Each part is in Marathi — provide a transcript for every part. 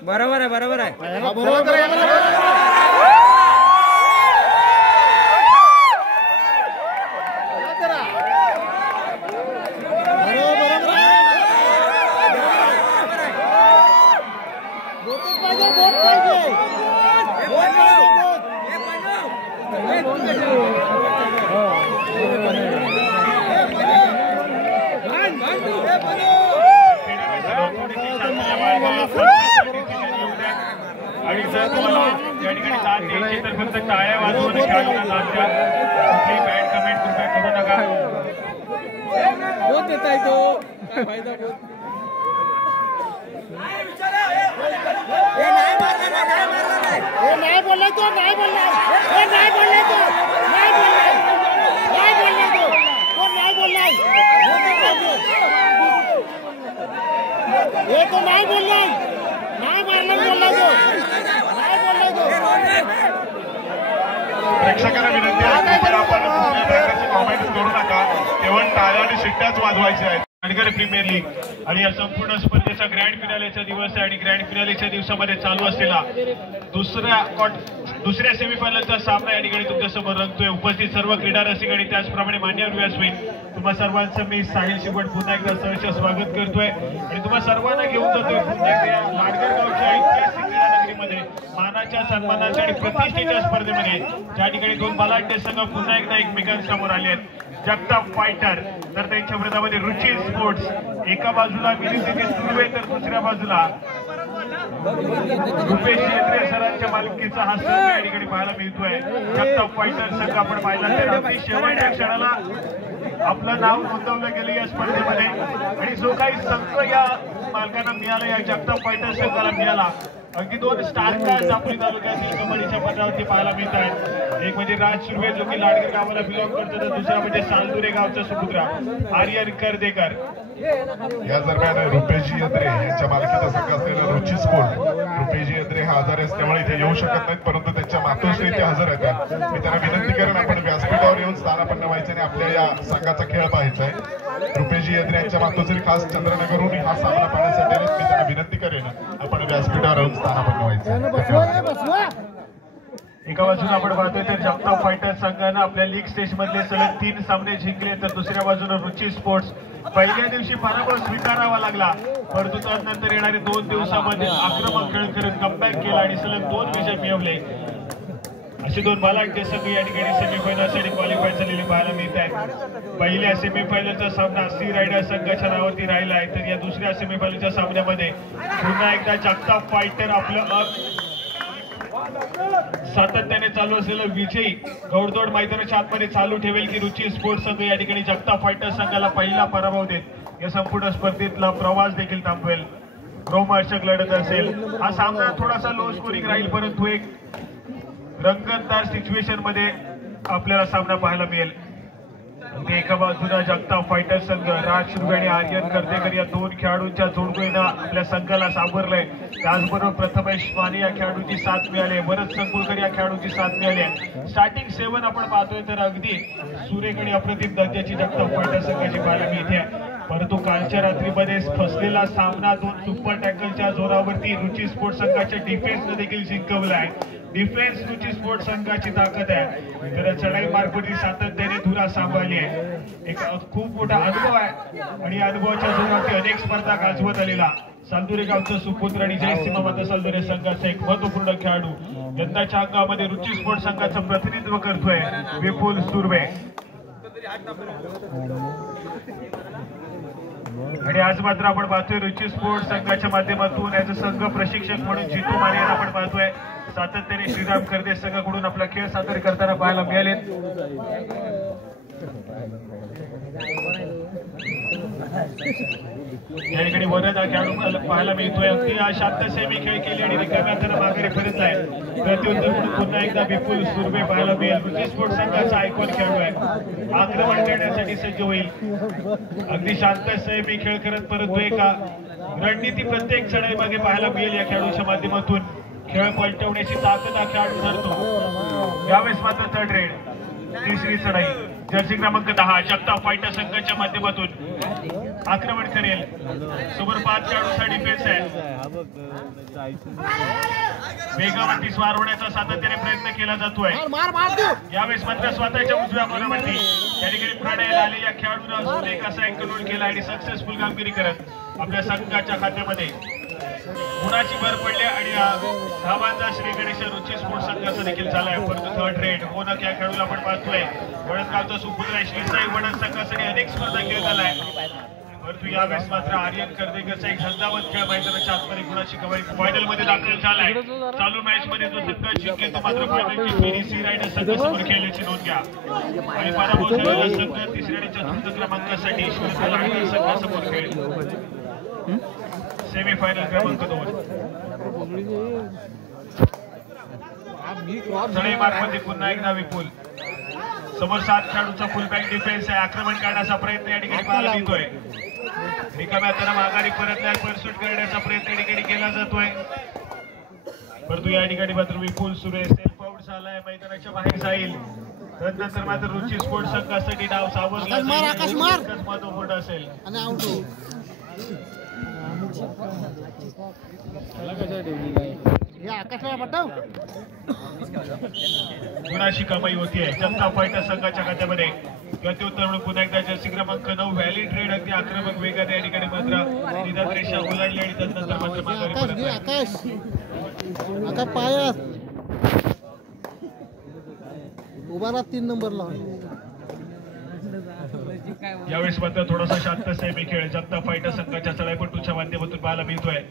बरोबर आहे बरोबर आहे आणि जर तुम्हाला या ठिकाणी साथ द्यायची तर फक्त टाळ्या वाजवून खेळाडूंना साथ द्या. कुठलीही बॅड कमेंट कृपया करू नका. बहुत देता है तो काय फायदा बहुत नहीं बोलना तो नहीं बोलना ये नहीं बोलना तो नहीं बोलना नहीं बोलना तो वो नहीं बोलना ये तो नहीं बोलना नहीं बोलना बोलना तो नहीं बोलना तो प्रेक्षकांना विनंती आहे की आपण कुठल्या प्रकारचे कॉमेंट्स करू नका. केवळ टाळ्या आणि शिट्ट्याच वाजवायच्या आहेत. मानकरी प्रीमियर लीग आणि या संपूर्ण स्पर्धेचा ग्रँड फिनालेचा दिवस आहे आणि ग्रँड फिनालेच्या दिवसामध्ये चालू असलेला दुसऱ्या सेमीफायनलचा सामना या ठिकाणी तुमच्यासमोर रंगतोय. उपस्थित सर्व क्रीडा रसिक आणि त्याचप्रमाणे मान्यवर व्यासपीठ तुम्हा सर्वांचं मी साहिल शिवट पुन्हा एकदा सहर्ष स्वागत करतोय आणि तुम्हा सर्वांना घेऊन जातोय पुन्हा एकदा लाडकर गावच्या ऐतिहासिक नगरीमध्ये मानाच्या सन्मानाच्या आणि प्रतिष्ठेच्या स्पर्धेमध्ये ज्या ठिकाणी दोन बलाढ्य संघ पुन्हा एकदा एकमेकांसमोर आले आहेत. जगताप फायटर तर त्यांच्या विरोधामध्ये रुची स्पोर्ट्स. एका बाजूला विनिती सुरू आहे तर दुसऱ्या बाजूला रुपेश येत्रे सरांच्या मालकीचा हा संघ या ठिकाणी पाहायला मिळतोय. जगताप फायटर संघ आपण पाहिला तर अगदी शेवटच्या क्षणाला आपलं नाव नोंदवलं गेलं या स्पर्धेमध्ये आणि जो काही संघ या मालकांना मिळाला या जगताप फायटर संघाला मिळाला अगदी दोन स्टार कास्ट आपली तालुक्यातील कबड्डीच्या पदावरती पाहायला मिळत आहेत. एक म्हणजे राज सुर्वे जो की लाडकर गावाला बिलॉंग करतो तर दुसरा म्हणजे सालदुरे गावचा सुपुत्र आर्यन करदेकर. या दरम्यान रुपेशजी येत्रे यांच्या मालकीचा संघ असलेला रुची स्पोर्ट. रुपेशजी येत्रे हा आजारी असल्यामुळे इथे येऊ शकत नाहीत परंतु त्यांच्या मातोश्री इथे हजर आहेत. मी त्यांना विनंती करेन आपण व्यासपीठावर येऊन स्थानापन्न व्हायचं आणि आपल्या या संघाचा खेळ पाहायचा आहे. रुपेशजी येत्रे यांच्या मातोश्री खास चंद्रनगरहून हा सामना पाहण्यासाठी मी त्यांना विनंती करेन आपण व्यासपीठावर येऊन स्थानापन्न व्हायचं. एका बाजूला आपण पाहतोय तर जगताप फायटर संघानं आपल्या लीग स्टेज मधले सलग 3 सामने जिंकले तर दुसऱ्या बाजूला रुची स्पोर्ट्स पहिल्या दिवशी पराभव स्वीकारावा लागला परंतु त्यानंतर येणारे 2 दिवसामध्ये आक्रमक खेळ करत कमबॅक केला आणि सलग 2 विजय मिळवले. असे दोन बलाढ्य संघ या ठिकाणी सेमीफायनलसाठी क्वालिफाय झालेले पाहायला मिळत आहेत. पहिल्या सेमीफायनलचा सामना सी रायडर संघाच्या नावावरती राहिला आहे तर या दुसऱ्या सेमीफायनलच्या सामन्यामध्ये पुन्हा एकदा जगताप फायटर आपलं सातत्याने चालू असलेलं विजयी घोडदौड मैदानाच्या आतमध्ये चालू ठेवेल की रुची स्पोर्ट्स संघ या ठिकाणी जगताप फायटर संघाला पहिला पराभव देत या संपूर्ण स्पर्धेतला प्रवास देखील थांबवेल. रोमहर्षक लढत असेल. हा सामना थोडासा लो स्कोरिंग राहील परंतु एक रंगतदार सिच्युएशन मध्ये आपल्याला सामना पाहायला मिळेल. एका बाजूला जगताप फायटर संघ राज सुर्वे आणि आर्यन करदेकर या 2 खेळाडूंच्या जोडगोळीनं आपल्या संघाला सावरलंय. त्याचबरोबर प्रथमेश माने या खेळाडूची साथ मिळाली. भरत संकुलकर या खेळाडूची साथ मिळाली. स्टार्टिंग 7 आपण पाहतोय तर अगदी सुरेख आणि अप्रतिम दर्जाची जगताप फायटर संघाची पाहायला मिळते परंतु कालच्या रात्रीमध्ये फसलेला सामना 2 सुपर टॅकलच्या जोरावरती रुची स्पोर्ट्स संघाच्या डिफेन्सने देखील जिंकवला आहे. डिफेन्स रुची स्पोर्ट्स संघाची ताकद आहे तर चढाई मार्फत सातत्याने धुरा सांभाळली आहे. एक खूप मोठा अनुभव आहे आणि अनुभवाच्या जोरावरती अनेक स्पर्धा गाजवत आलेला सालदुरे गावचा सुपुत्र आणि जय सीमा माता सालदुरे संघाचा एक महत्वपूर्ण खेळाडू यंदाच्या अंगामध्ये रुची स्पोर्ट्स संघाचं प्रतिनिधित्व करतोय विपुल सुर्वे. आणि आज मात्र आपण पाहतोय रुची स्पोर्ट्स संघाच्या माध्यमातून याचा संघ प्रशिक्षक म्हणून जितू माने यांना आपण पाहतोय सातत्याने श्रीराम करदे संघाकडून आपला खेळ सादर करताना पाहायला मिळाले. या ठिकाणी वरद हा खेळाडू पाहायला मिळतोय. अगदी शांत सेमी खेळ केली आणि रिकाम्या हाताने माघारी फिरतलाय. प्रत्युत्तर म्हणून पुन्हा एकदा विपुल सुर्वे पाहायला मिळेल. रुची स्पोर्ट्स संघाचा आयकॉन खेळाडू आहे. आक्रमण करण्यासाठी सज्ज होईल. अगदी शांत सेमी खेळ करत परंतु एका रणनीती प्रत्येक चढाई मागे पाहायला मिळेल या खेळाडूच्या माध्यमातून. खेळ पलटवण्याची ताकद हा खेळाडू ठरतो. यावेळेस मात्र थर्ड रेड तिसरी चढाई जर्सी क्रमांक 10 जगताप फायटर संघाच्या माध्यमातून आक्रमण करेल. समोर 5 खेळाडूंचा डिफेन्स आहे. वेगावरती स्वार होण्याचा सातत्याने प्रयत्न केला जातोय. यावेळेस मात्र स्वतःच्या उजव्या कोणावरती त्या ठिकाणी प्रणयला आलेल्या खेळाडूंना अजून एक असा अँकल होल्ड केला आणि सक्सेसफुल कामगिरी करत आपल्या संघाच्या खात्यामध्ये गुणाची भर पडली आणि धावांचा श्री गणेश रुची स्पोर्ट्स संघाचा देखील झालाय. परंतु थर्ड रेड होनक या खेळाडूला आपण पाहतोय. वडदगावचा सुपुत्र श्रीसाई वडद संघासाठी अनेक स्पर्धा खेळ झालाय. परंतु यावेळेस मात्र आर्यन कर्देकरचा एक झंझावत खेळ मैदानाच्या आतमध्ये गुणाची कमाई फायनल मध्ये दाखल झालाय. चालू मॅच मध्ये जो संघ जिंकेल तो मात्र फायनलची फेरी सी रायडर संघासमोर खेळण्याची नोंद घ्या. आणि पराभव झालेला संघ तिसऱ्या आणि चतुर्थ क्रमांकासाठी संघासमोर खेळेल. सेमीफायनल क्रमांक 2 चढाई मार्गामध्ये पुन्हा एकदा विपुल. समोर 7 खेळाडूंचा फुल बॅक डिफेन्स आहे. आक्रमण करण्याचा प्रयत्न या ठिकाणी पाहायला मिळतोय. रिकाम्या हाताने माघारी परतल्या परसूट करण्याचा प्रयत्न या ठिकाणी केला जातोय. परंतु या ठिकाणी मात्र विपुल सुरू आहे. सेल्फ आउट झालाय. मैदानाच्या बाहेर जाईल. त्यानंतर मात्र रुची स्पोर्ट्स संघासाठी डाव सावरला महत्वपूर्ण असेल. गुणाची कमाई होतीये जगताप फायटर संघाच्या खात्यामध्ये. प्रत्युत्तर म्हणून पुन्हा एकदा जर्सी क्रमांक 9 व्हॅली ट्रेड अगदी आक्रमक वेगाने या ठिकाणी मात्र निदान रेषा ओलांडली आणि त्यानंतर मात्र माघारी परतली. उभारा 3 नंबरला. यावेळेस मात्र थोडासा शांत सेमी खेळ जगताप फायटर संघाच्या चढाईपटूच्या माध्यमातून पाहायला मिळतोय.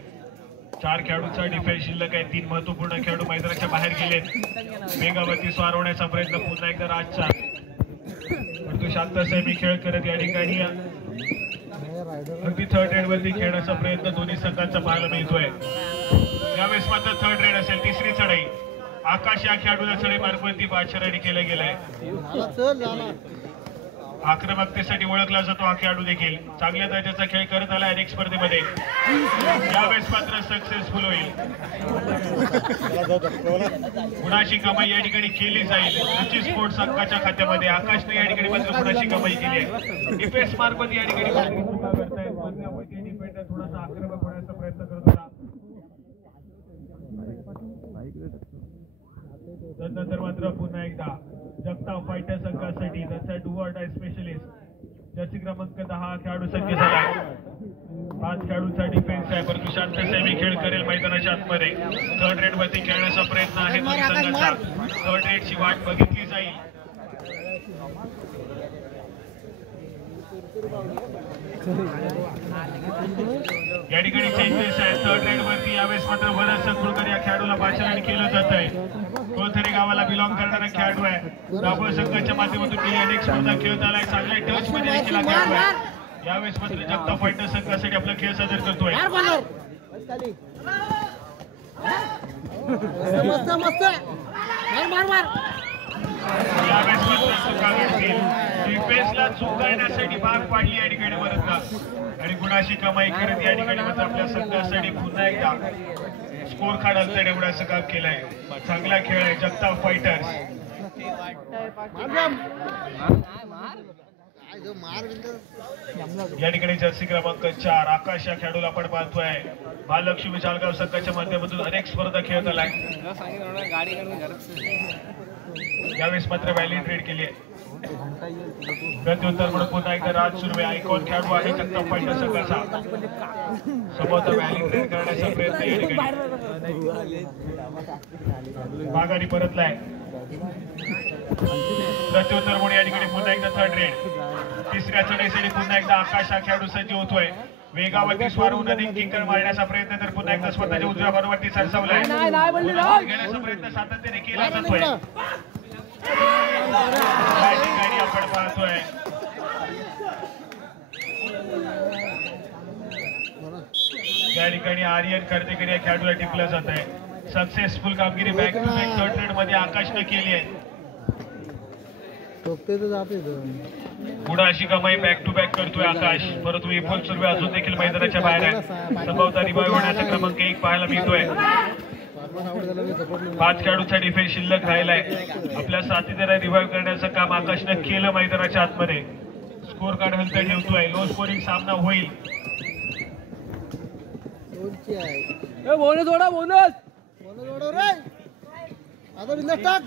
4 खेळाडूंचा डिफेन्स शिल्लक आहे. 3 महत्वपूर्ण खेळाडू मैदानाच्या बाहेर गेलेत. वेगावरती स्वार होण्याचा प्रयत्न पुन्हा एकदा राजचा. परंतु शांत सेमी खेळ करत या ठिकाणी अगदी थर्ड रेड वरती खेळण्याचा प्रयत्न दोन्ही संघांचा पाहायला मिळतोय. यावेळेस मात्र थर्ड रेड असेल. तिसरी चढाई आकाश या खेळाडूला चढाई मार्गावरती बादशाही केलं गेलंय. आक्रमकतेसाठी ओळखला जातो हा खेळाडू देखील चांगल्या दर्जाचा खेळ करत आला अनेक स्पर्धेमध्ये. यावेळेस मात्र सक्सेसफुल होईल. गुणाची कमाई या ठिकाणी केली जाईल. रुची स्पोर्ट्स संघाच्या खात्यामध्ये आकाशने या ठिकाणी मात्र गुणाची कमाई केली आहे. डिफेन्स मार्गमध्ये या ठिकाणी चुका करतायत. डिफेंडर थोडासा आक्रमक होण्याचा प्रयत्न करत होता. त्यानंतर मात्र पुन्हा एकदा जगताप फायटर संघासाठी त्यांचा do or die specialist Jersey क्रमांक 10 खेळाडू सज्ज झाला. 5 खेळाडूंचा डिफेन्स आहे. परंतु शांत सेमी खेळ करेल मैदानाच्या आतमध्ये. थर्ड रेड वरती खेळण्याचा प्रयत्न आहे दोन्ही संघांचा. थर्ड रेडची वाट बघितली जाईल. या ठिकाणी चेंजेस आहे. थर्ड रेड वरती यावेळेस मात्र वरद सकुळकर या खेळाडूला पाचारण केलं जात आहे. कोळथरे गावाला बिलॉंग करणारा खेळाडू आहे. दाभोळ संघाच्या माध्यमातून गेली अनेक स्पर्धा खेळत आलाय. चांगल्या टच मध्ये देखील खेळाडू आहे. यावेळेस मात्र जगताप फायटर संघासाठी आपला खेळ सादर करतोय. यावेळेस मात्र चुका घडतील. डिफेन्सला चूक करण्यासाठी भाग पाडली या ठिकाणी वरदला आणि गुणाची कमाई करत या ठिकाणी मात्र आपल्या संघासाठी पुन्हा एकदा स्कोर कार्ड अंतर एवढाचं काम केलंय. चांगला खेळ आहे जगताप फायटर्स. या ठिकाणी जर्सी क्रमांक 4 आकाश या खेळाडूला आपण पाहतोय. महालक्ष्मी चालगाव संघाच्या माध्यमातून अनेक स्पर्धा खेळत आलाय. यावेळेस मात्र व्हॅली ट्रेड केली आहे. प्रत्युत्तर म्हणून पुन्हा एकदा राज सुर्वे आयकॉन खेळाडू आहे जगताप फायटर संघाचा. समोर व्हॅली ट्रेड करण्याचा प्रयत्न या ठिकाणी माघारी परतलाय. प्रत्युत्तर म्हणून या ठिकाणी पुन्हा एकदा थर्ड रेड. तिसऱ्या चढाईसाठी पुन्हा एकदा आकाश हा खेळाडू सज्ज होतोय. वेगावरती स्वार होऊन अधिक किकर मारण्याचा प्रयत्न तर पुन्हा एकदा स्वतःच्या उजव्या बरोबरती सरसावलाय. घेण्याचा प्रयत्न सातत्याने केला जातोय. या ठिकाणी आपण पाहतोय या ठिकाणी आर्यन कर्देकर या खेळाडूला टिपलं जात आहे. सक्सेसफुल कामगिरी back to back third raid मध्ये आकाशने केली आहे. गुणाची कमाई बॅक टू बॅक करतोय आकाश. परंतु विपुल सुर्वे अजून देखील मैदानाच्या बाहेर आहे. संभवता रिवाईव्ह होण्याचा क्रमांक 1 पाहायला मिळतोय. 5 खेळाडूचा डिफेन्स शिल्लक राहिलाय. आपल्या साथीदाराला रिवाइव्ह करण्याचं काम आकाशनं केलं मैदानाच्या आतमध्ये. स्कोर कार्ड हलतं ठेवतोय. लो स्कोरिंग सामना होईल. बोनस ओढा बोनस आता बिंदास टाक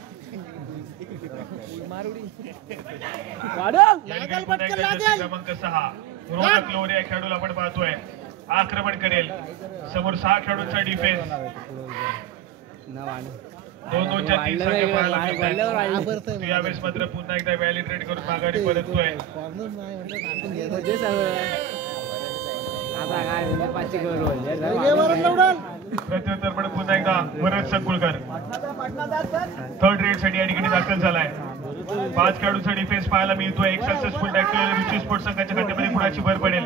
क्रमांक 6 रोनक लोरे या खेळाडूला आपण पाहतोय. आक्रमण करेल. समोर 6 खेळाडूंचा डिफेन्स. 2-2च्या 3 संख्या पाहायला मिळतात. यावेळेस मात्र पुन्हा एकदा व्हॅलिडेट करून माघारी परततोय. प्रत्युत्तर पण पुन्हा एकदा भरत संकुळकर थर्ड रेड साठी या ठिकाणी दाखल झालाय. 5 खेळाडूंचा डिफेन्स पाहायला मिळतोय. एक सक्सेसफुल टॅकल रुची स्पोर्ट्स संघाच्या खात्यामध्ये गुणाची भर पडेल.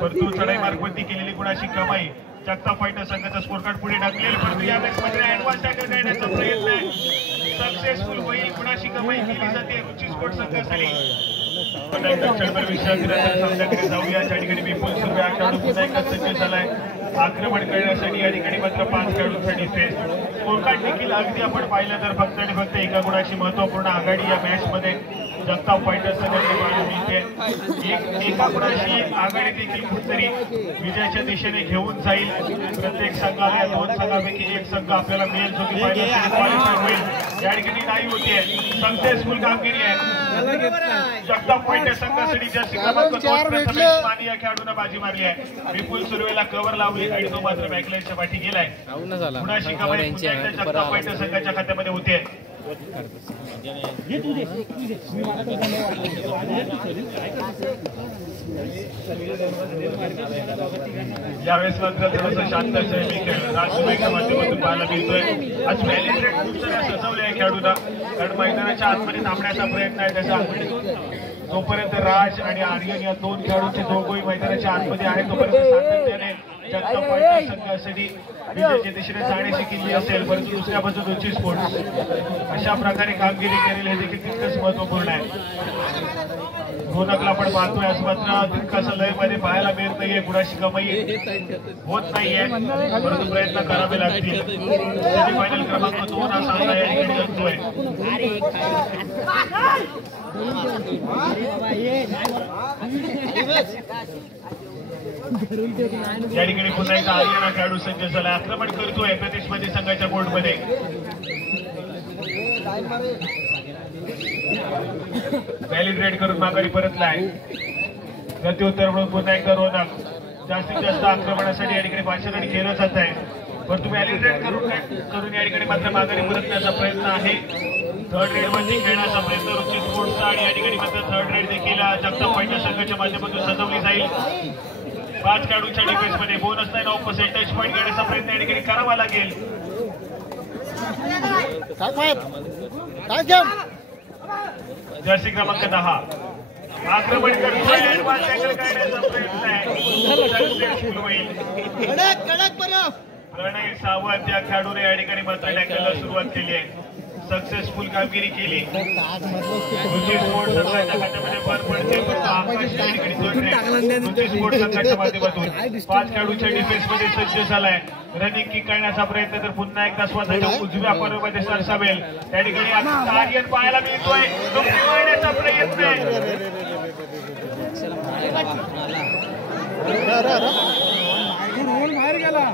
परंतु चढाई मार्गवरती केलेली गुणाची कमाई जगताप फायटर संघाचा स्कोर कार्ड पुढे ढकलेल. परंतु यावेळेस मध्ये ऍडव्हान्स टॅकल करण्याचा प्रयत्न आहे. सक्सेसफुल होईल. गुणाची कमाई केली जाते रुची स्पोर्ट्स संघासाठी. सामन्याकडे जाऊया. त्या ठिकाणी विपुल सुरू आहे. खेळाडू पुन्हा एकदा सज्ज झालाय आक्रमण करण्यासाठी. या ठिकाणी मात्र 5 खेळाडूंचा डिफेन्स. स्कोर कार्ड देखील अगदी आपण पाहिलं तर फक्त आणि फक्त एका गुणाची महत्वपूर्ण आघाडी या मॅच मध्ये जगताप फायटर्स संघाला मिळते. एका गुणाची आघाडी देखील कुठतरी विजयाच्या दिशेने घेऊन जाईल. प्रत्येक संघाला या 2 संघापैकी एक संघ आपल्याला मिळेल जो की फायनलसाठी क्वालिफाय होईल. या ठिकाणी नाही होतीये. सक्सेसफुल कामगिरी आहे जगताप फायटर्स संघासाठी. जर्सी क्रमांक 2 प्रथमेश माने या खेळाडूंना बाजी मारली आहे. विपुल सुरवेला कव्हर लावली आणि तो मात्र बॅकलाईनच्या पाठी गेलाय. गुणाची कमाई जगताप फायटर्स संघाच्या खात्यामध्ये होते. यावेळेस मात्र थोडंसं शांत राजकुमारीच्या माध्यमातून पाहायला मिळतोय. आज व्हॅलिडेट खूप साऱ्या सजवल्या आहे खेळाडूंना. कारण मैदानाच्या आतमध्ये थांबण्याचा प्रयत्न आहे त्याचा. जोपर्यंत राज आणि आर्यन या 2 खेळाडूंचे दोघंही मैदानाच्या आतमध्ये आहेत तोपर्यंत सातत्याने जगताप फायटर्स संघासाठी विजयाच्या दिशेने जाण्याची किल्ली असेल. परंतु दुसऱ्या बाजूला रुची स्पोर्ट्स अशा प्रकारे कामगिरी करेल हे देखील तितकंच महत्वपूर्ण आहे. रोनकला आपण पाहतोय आज मात्र तितकासा लय मध्ये पाहायला मिळत नाहीये. गुणाची कमाई होत नाहीये. परंतु प्रयत्न करावे लागतील. सेमीफायनल क्रमांक 2 हा सामना या ठिकाणी रंगतोय. या ठिकाणी पुन्हा एकदा आर्यन खेळाडू सज्ज झाला. आक्रमण करतोय प्रतिस्पर्धी संघाच्या कोर्टमध्ये. व्हॅलिडेट करून माघारी परतलाय. प्रत्युत्तर म्हणून पुन्हा एकदा रोनक जास्तीत जास्त आक्रमणासाठी या ठिकाणी भाषण केलं जात आहे. परंतु व्हॅलिडेट करून या ठिकाणी मात्र माघारी परतण्याचा प्रयत्न आहे. थर्ड रेड मध्ये खेळण्याचा प्रयत्न रुची स्पोर्ट्सचा आणि या ठिकाणी मात्र थर्ड रेड देखील जगताप फायटर संघाच्या माध्यमातून सजवली जाईल. 5 खेळाडूंच्या डिफेन्स मध्ये बोनस 9% टच पॉईंट घेण्याचा प्रयत्न या ठिकाणी करावा लागेल. जर्सी क्रमांक 10 आक्रमण करतोय. ऍडव्हान्स टॅकल करण्याचा प्रयत्न आहे. प्रणय सावंत या खेळाडूने या ठिकाणी मात्र टॅकलला सुरुवात केली आहे. सक्सेसफुल कामगिरी केली. रुची स्पोर्ट्स संघाच्या खात्यामध्ये भर पडते. आकाश या ठिकाणी रुची स्पोर्ट्स संघाच्या माध्यमातून 5 खेळाडूच्या डिफेन्स मध्ये सज्ज झालाय. रनिंग किक करण्याचा प्रयत्न तर पुन्हा एकदा स्वतःच्या उजव्या पर्वमध्ये सरसावेल. त्या ठिकाणी आर्यन पाहायला मिळतोय. तो पिवळण्याचा प्रयत्न आहे. बाहेर गेला.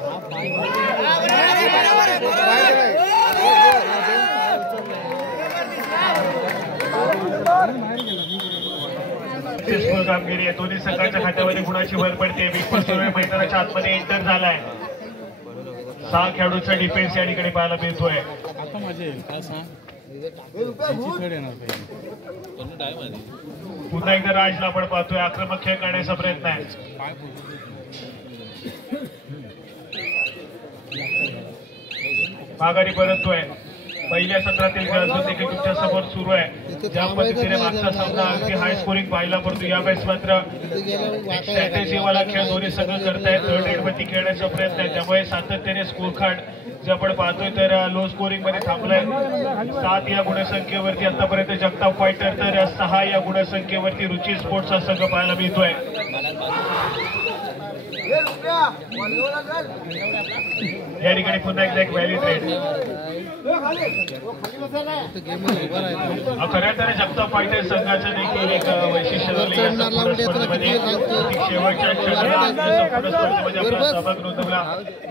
सक्सेसफुल कामगिरी आहे. दोन्ही संघाच्या खात्यामध्ये गुणाची भर पडते. विपुल सुरवे मैदानाच्या आतमध्ये एंटर झालाय. 6 खेळाडूचा डिफेन्स या ठिकाणी पाहायला मिळतोय. पुन्हा एकदा राजला आपण पाहतोय. आक्रमक खेळ करण्याचा प्रयत्न आहे. माघारी परततोय. पहिल्या सत्रातील खेळ देखील तुमच्या समोर सुरू आहे. ज्या पद्धतीने मागचा सामना अगदी हाय स्कोरिंग पाहिला परंतु यावेळेस मात्र स्ट्रॅटेजीवाला खेळ दोन्ही संघ करतायत. थर्ड रेड मध्ये खेळण्याचा प्रयत्न आहे. त्यामुळे सातत्याने स्कोर कार्ड जे आपण पाहतोय तर लो स्कोरिंग मध्ये थांबलाय. 7 या गुणसंख्येवरती आतापर्यंत जगताप फायटर तर 6 या गुणसंख्येवरती रुची स्पोर्ट्सचा संघ पाहायला मिळतोय. या ठिकाणी पुन्हा एकदा एक व्हॅलिड रेड. खऱ्या तर जगताप फायटर्स संघाचं देखील एक वैशिष्ट्य शेवटच्या स्पर्धेमध्ये आपला सहभाग नोंदवला.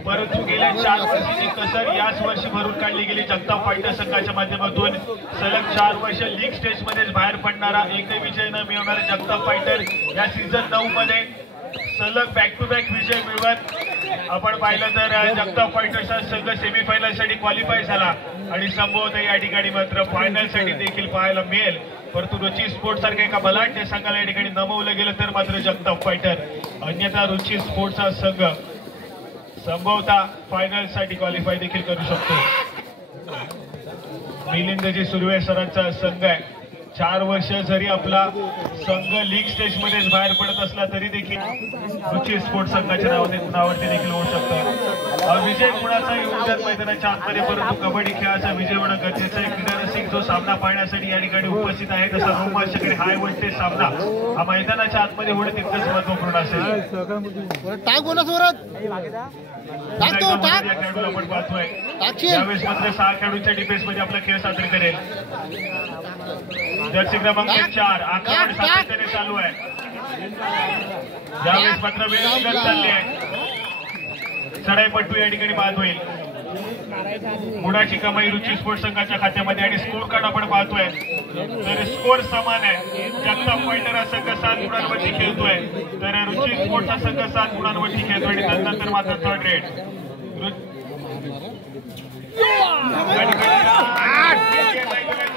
परंतु गेल्या 4 वर्षी कसर याच वर्षी भरून काढली गेली. जगताप फायटर्स संघाच्या माध्यमातून सलग 4 वर्ष लीग स्टेजमध्येच बाहेर पडणारा एकही विजय न मिळवणारे जगताप फायटर या सीझन 9 मध्ये सलग बॅक टू बॅक विजय मिळवत आपण पाहिलं तर जगताप फायटर्सचा संघ सेमीफायनल साठी क्वालिफाय झाला आणि संभवत या ठिकाणी मात्र फायनल साठी देखील पाहायला मिळेल. परंतु रुची स्पोर्ट्स सारख्या एका बलाढ्य संघाला या ठिकाणी नमवलं गेलं तर मात्र जगताप फायटर अन्यथा रुची स्पोर्ट्सचा संघ संभवतः फायनल साठी क्वालिफाय देखील करू शकतो. मिलिंदजी सुर्वे सरांचा संघ आहे. 4 वर्ष जरी आपला संघ लीग स्टेज मध्येच बाहेर पडत असला तरी देखील रुची स्पोर्ट्स संघाच्या नावावरती देखील होऊ शकतं. विजय कुणाचा येऊ द्यात मैदानाच्या आतमध्ये, परंतु कबड्डी खेळाचा विजय होणं गरजेचं आहे. क्रीडा रसिक जो सामना पाहण्यासाठी या ठिकाणी उपस्थित आहे तसा रोमांचकारी हाय व्होल्टेज सामना हा मैदानाच्या आतमध्ये होणं तितकंच महत्वपूर्ण असेल. आपण पाहतोय यावेळेस मात्र 6 खेळाडूंच्या डिफेन्स मध्ये आपला खेळ सादर करेल. जर्सी क्रमांक 4 आक्रमण सातत्याने चालू आहे. यावेळेस मात्र वेळ चालली आहे. चढाईपट्टू या ठिकाणी बाद होईल. गुणाची कमाई रुची स्पोर्ट्स संघाच्या खात्यामध्ये आणि स्कोर कार्ड आपण पाहतोय तर स्कोर समान आहे. जगताप फायटर हा संघ 7 गुणांवरती खेळतोय तर रुची स्पोर्ट्सचा संघ 7 गुणांवरती खेळतोय आणि त्यानंतर मात्र थर्ड रेड.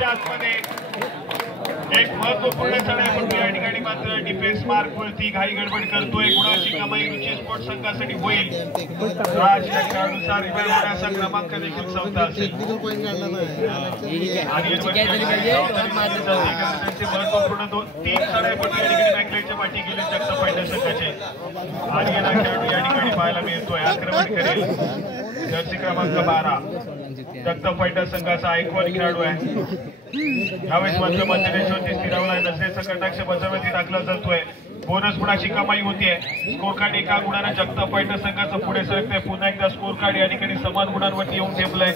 आतमध्ये एक महत्वपूर्ण चढाईपट्टू या ठिकाणी मात्र डिफेन्स मार्क वरती घाई गडबड करतोय. गुणाची कमाई रुची स्पोर्ट्स संघासाठी होईल. खेळाडूचा रिवाइव होण्याचा क्रमांक देखील 14 असेल. त्यांचे महत्वपूर्ण 3 चढाईपट्टू या ठिकाणी बॅकलाईनच्या पाठी गेले जगताप फायटर संघाचे. आर्यन हा खेळाडू या ठिकाणी पाहायला मिळतोय. आक्रमण करेल. जर्सी क्रमांक 12 जगताप फायटर संघाचा आयकॉन खेळाडू आहे. यावेळेस मात्र मध्यरेषेवरती स्थिरावला नसल्याचा कटाक्ष बचावती टाकला जातोय. बोनस गुणाची कमाई होतीये. स्कोर कार्ड 1 गुणाने जगताप फायटर संघाचं पुढे सरकतंय. पुन्हा एकदा स्कोर कार्ड या ठिकाणी समान गुणांवरती येऊन ठेवलंय.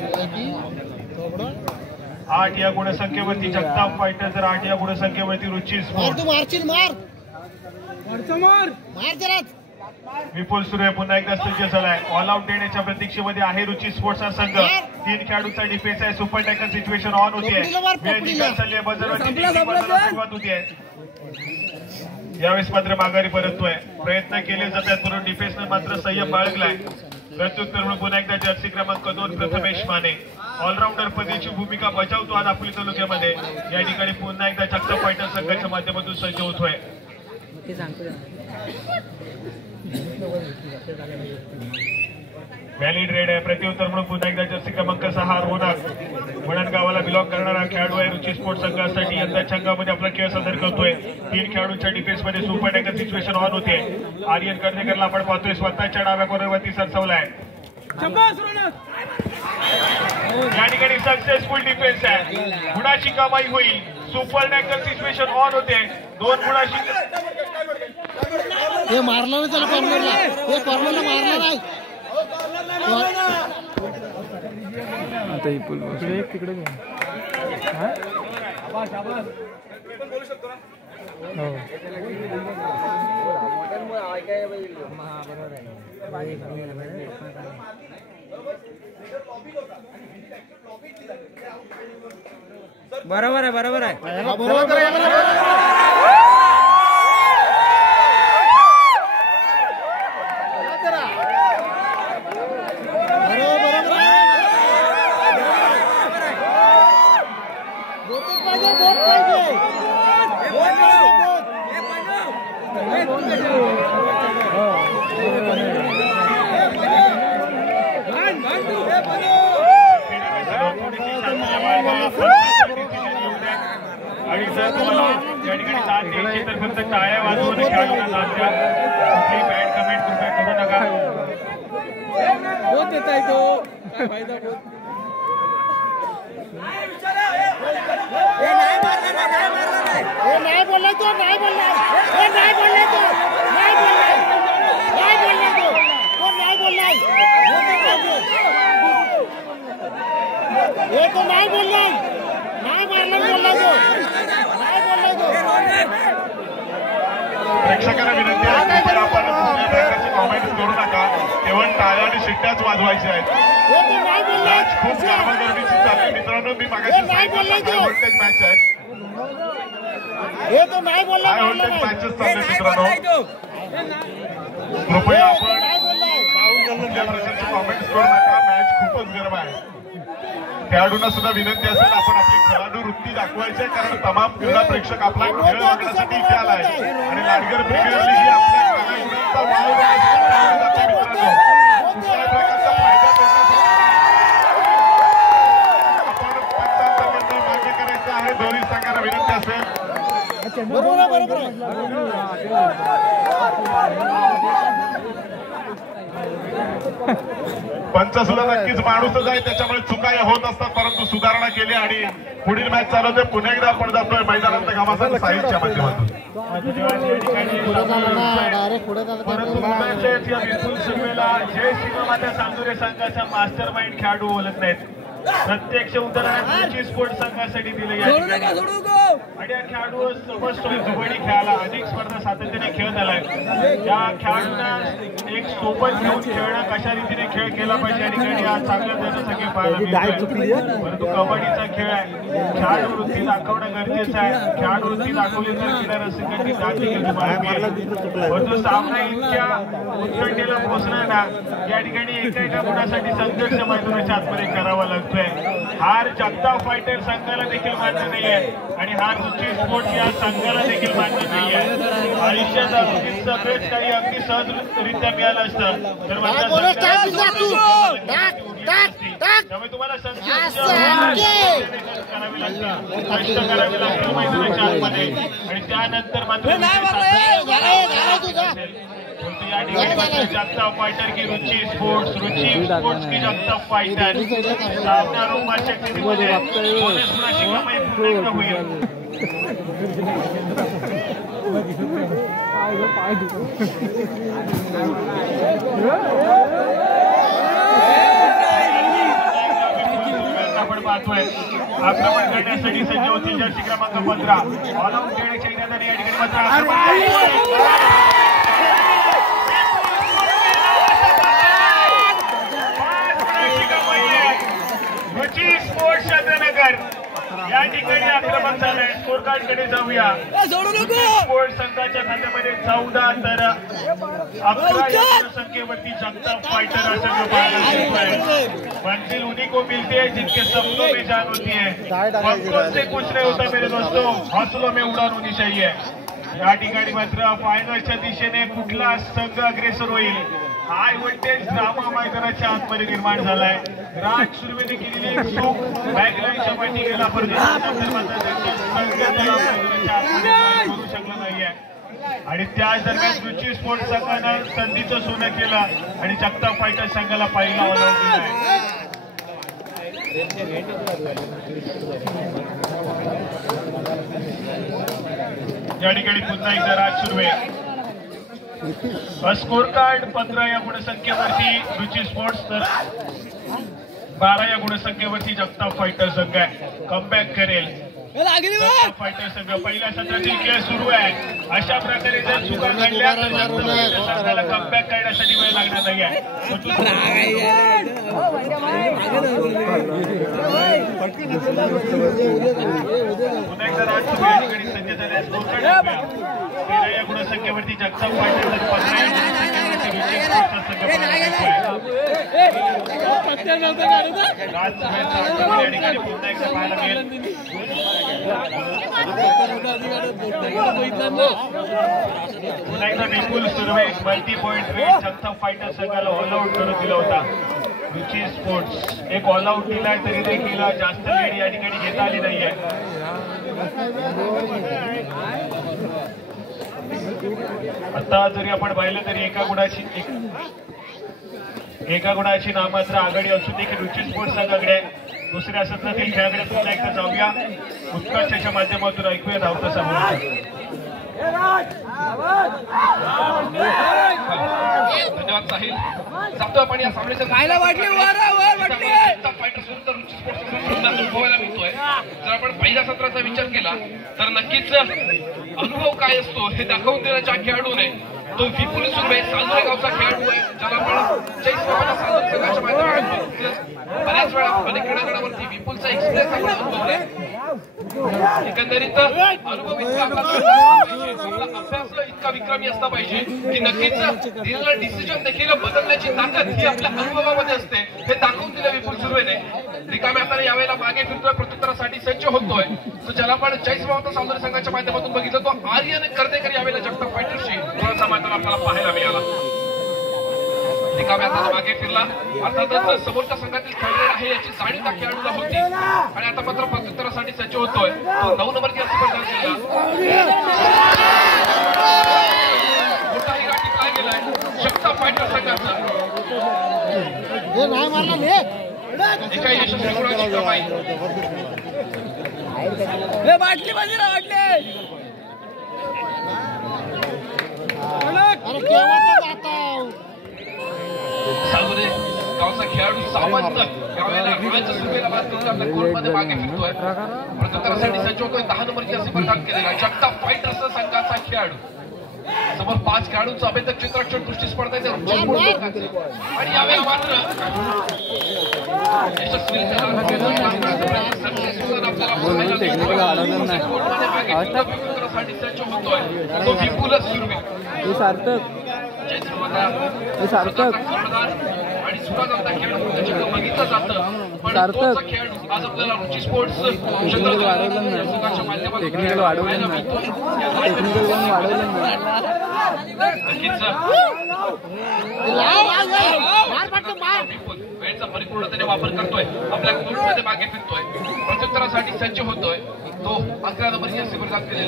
8 या गुणसंख्येवरती जगताप फायटर तर 8 या गुणसंख्येवरती रुची स्पोर्ट्स. विपुल सूर्य पुन्हा एकदा सज्ज झालाय. ऑल आउट देण्याच्या प्रतीक्षेमध्ये आहे रुची स्पोर्ट्सचा संघ. 3 खेळाडूचा डिफेन्स आहे. सुपर टॅकल सिच्युएशन ऑन होतीये. सुरुवात होतीये. यावेळेस मात्र माघारी परततोय. प्रयत्न केले जातात परंतु डिफेन्सने मात्र संयम बाळगलाय. प्रत्युत्तर म्हणून पुन्हा एकदा जर्सी क्रमांक 2 प्रथमेश माने ऑलराऊंडर पदाची भूमिका बजावतो आज दापोली तालुक्यामध्ये. या ठिकाणी पुन्हा एकदा जगताप फायटर संघाच्या माध्यमातून सज्ज होतोय. व्हॅलिड रेड आहे. प्रत्युत्तर म्हणून पुन्हा एकदा जर्सी क्रमांक 6 रोनक वडणगावाला बिलॉंग करणारा खेळाडू आहे. रुची स्पोर्ट्स संघासाठी यंदाच्या संघामध्ये आपला खेळ सादर करतोय. 3 खेळाडूंच्या डिफेन्स मध्ये सुपर टॅकल सिच्युएशन ऑन होते. आर्यन कर्णेकरला आपण पाहतोय स्वतःच्या डाव्या कॉर्नरवरती सरसवलाय. या ठिकाणी सक्सेसफुल डिफेन्स आहे. गुणाची कमाई होईल. सुपर टॅकल सिच्युएशन ऑन होते. 2 गुणाची हे मारला नाही त्याला कॉर्नरला. हे कॉर्नरला मारला नाही. आता ही पूल तिकडे बोलू शकतो ना. बरोबर आहे बरोबर आहे. आणि जर तुम्हाला या ठिकाणी साथ द्यायची तर फक्त टाळ्या वाजवून खेळाडूंना साथ द्या. कुठली बॅड कमेंट कृपया करू नका. बहुत देता है तो काय फायदा बहुत. नाही बोलला तो. प्रेक्षकांना विनंती आहे कृपया आपण कुठल्या प्रकारचे कॉमेंट्स करू नका. केवळ टाळ्या आणि शिट्ट्याच वाजवायच्या आहेत. मॅच खूप गरमागरमीची चालली मित्रांनो. मी मागाशी हाय व्होल्टेज मॅच आहे. हाय व्होल्टेज मॅचेस चालले मित्रांनो. कृपया आपण कुठल्या प्रकारचे कॉमेंट्स करू नका. मॅच खूपच गरम आहे. खेळाडूंना सुद्धा विनंती असेल आपण आपली खेळाडू वृत्ती दाखवायची आहे कारण तमाम क्रीडा प्रेक्षक आपला खेळ बघण्यासाठी इथे आला आहे आणि लाडगर प्रीमियर लीग ही आपल्या कलागुणांचा वाव मित्रांनो. कुठल्याही प्रकारचा फायदा आपण पंचांचा निर्णय मागे करायचा आहे. दोन्ही संघांना विनंती असेल. बरोबर पंच सुद्धा नक्कीच माणूसच आहे त्याच्यामुळे चुका होत असतात परंतु सुधारणा केली आणि पुढील मॅच चालू होते. पुन्हा एकदा आपण जातोय मैदानात कामासाठी साहिलच्या माध्यमातून. जय शिवमाता सांगुरे संघाचा मास्टर माइंड खेळाडू बोलत नाहीत. प्रत्यक्ष उदाहरण स्पोर्ट्स संघासाठी दिले आणि या खेळाडू समजतोय कबड्डी खेळायला अनेक स्पर्धा सातत्याने खेळत आलाय. या खेळाडूंना एक सोबत घेऊन खेळणं कशा रीतीने खेळ केला पाहिजे या ठिकाणी आज चांगल्या त्याचं सगळे पाहायला मिळतोय. परंतु कबड्डीचा खेळ आहे. खेळाडू वृत्ती दाखवणं गरजेचं आहे. खेळाडू वृत्ती दाखवली तर क्रीडा रसिकांची दाद देखील तुम्हाला मिळेल. परंतु सामना इतक्या उत्कंठेला पोहोचणार ना या ठिकाणी एका गुणासाठी संघर्ष मैदानाच्या आतमध्ये करावा लागतोय. हार जगताप फायटर संघाला देखील मान्य नाहीये आणि हार रुची स्पोर्ट्स या संघाला देखील मान्य नाहीये. आयुष्यात सगळेच काही अगदी सहजरित्या मिळालं असतं तर त्यामुळे तुम्हाला कष्ट करावे लागतील मैदानाच्या आतमध्ये आणि त्यानंतर मात्र या ठिकाणी जगताप फायटर की रुची स्पोर्ट्स की जगताप फायटर सामना रोमांचक स्थितीमध्ये शिकामय पूर्ण होईल. आपण पाहतोय आक्रमण करण्यासाठी सज्ज होतील जर्सी क्रमांक 15 ऑल आउट खेळण्याच्या इराद्याने या ठिकाणी मात्र स्पोर्ट्स चंद्रनगर या ठिकाणी आक्रमण झालंय. स्कोर कार्ड कडे जाऊया. स्पोर्ट्स संघाच्या खात्यामध्ये 14 तर 11 संख्येवरती जगताप फायटर असं मंजिल उन्हीं को मिलती है जिनके सपनों में जान होती है. वक्तों से कुछ नहीं होता मेरे दोस्तों, हौसलों में उड़ान होनी चाहिए. या ठिकाणी मात्र फायनलच्या दिशेने कुठला संघ अग्रेसर होईल हाय व्होल्टेज ड्रामा मैदानाच्या आतमध्ये निर्माण झालाय. राज सुर्वेने केलेली एक चूक बॅकलाईनच्या पाठी गेला करू शकला नाहीये आणि त्याच दरम्यान रुची स्पोर्ट्स संघानं संधीचं सोनं केलं आणि जगताप फायटर संघाला पहिला ऑल आउट दिलाय. या ठिकाणी पुन्हा एकदा राज सुर्वे. स्कोर कार्ड 15 या गुणसंख्येवरती रुची स्पोर्ट्स तर 12 या गुणसंख्येवरती जगताप फायटर संघ आहे. कमबॅक करेल जगताप फायटर संघ. पहिल्या सत्रातील खेळ सुरू आहे. अशा प्रकारे जर चुका घडल्या तर जगताप फायटर संघाला कमबॅक करण्यासाठी वेळ लागणार नाही आहे. पुन्हा एकदा राज सुरू या ठिकाणी सज्ज झाले. स्कोर कार्ड 13 या गुणसंख्येवरती जगताप फायटर तर 15 या गुणसंख्येवरती रुची स्पोर्ट्सचा संघ या ठिकाणी पुन्हा एकदा पाहायला मिळेल. पुन्हा एकदा Vipul Surve multi point raid Jagtap fighter संघाला ऑल आउट करून दिला होता. रुची स्पोर्ट्स एक ऑल आउट दिलाय तरी देखील जास्त लीड या ठिकाणी घेता आली नाहीये. आता जरी आपण पाहिलं तरी एका गुणाची नामात्र आघाडी असून देखील रुची स्पोर्ट्स संघाकडे दुसऱ्या सत्रातील खेळाकडे पुन्हा एकदा जाऊया. उत्कर्षाच्या माध्यमातून ऐकूया धावता सामना. धन्यवाद साहिल. जातो आपण या सामन्याच्या फायटर सुद्धा रुची स्पोर्ट्स अनुभवायला मिळतोय. जर आपण पहिल्या सत्राचा विचार केला तर नक्कीच अनुभव काय असतो हे दाखवून देण्याच्या खेळाडूने तो विपुल सुर्वे सालुरे गावचा खेळाडू आहे, ज्याला आपण जयस्वामीला सालुरे संघाच्या माध्यमातून बऱ्याच वेळा अनेक क्रीडांगणावरती विपुलचा एक्सप्रेस आपण अनुभवलाय. एकंदरीत अनुभव इतका आपला अभ्यास इतका विक्रमी असला पाहिजे की नक्कीच दिलेला डिसिजन देखील बदलण्याची ताकद ही आपल्या अनुभवामध्ये असते, हे दाखवून दिलं विपुल सुर्वेने. रिकाम्या हाताने यावेळेला मागे फिरतोय, प्रत्युत्तरासाठी सज्ज होतोय. तो ज्याला आपण जयस्वामी सालुरे संघाच्या माध्यमातून बघितलं तो आर्यन कर्देकर यावेळेला जगताप फायटर्सशी थोडासा मैदान आपल्याला पाहायला मिळाला. रिकाम्या हाताने मागे फिरला. अर्थातच समोरच्या संघातील खेळाडू आहे याची जाणीव त्या खेळाडूला होती आणि आता मात्र प्रत्युत्तरासाठी सज्ज होतोय. तो 9 नंबरची स्पर्धा केला. मोठा हिरा टिकला गेलाय जगताप फायटर्स संघाचा. एका यशस्वी गुणाची कमाई. बाटली बाजूला वाटले. सालुरे गावचा खेळाडू सावंत यावेळेला हवेच्या सुरुवातीला बाद करून आपल्या कोर्टमध्ये मागे फिरतोय. प्रत्युत्तरासाठी सज्ज होतोय. 10 नंबरची स्पर्धा केलेला जगताप फायटर्स संघाचा खेळाडू. समोर 5 खेळाडूंचं अभेदक चित्रक्षण दृष्टी स्पर्धा आणि यावेळेला मात्र प्रत्युत्तरासाठी सज्ज होतोय तो विपुल सुर्वे. आणि सुराजांचा खेळाडू त्याच्याकडे बघितलं जातं, पण तोचा खेळाडू आज आपल्याला रुची स्पोर्ट्स संघाच्या माध्यमातून वेळेचा परिपूर्णतेने वापर करतोय, आपल्या कोर्टमध्ये मागे फिरतोय, प्रत्युत्तरासाठी सज्ज होतोय. तो 11 नंबरची स्पर्धा केलेला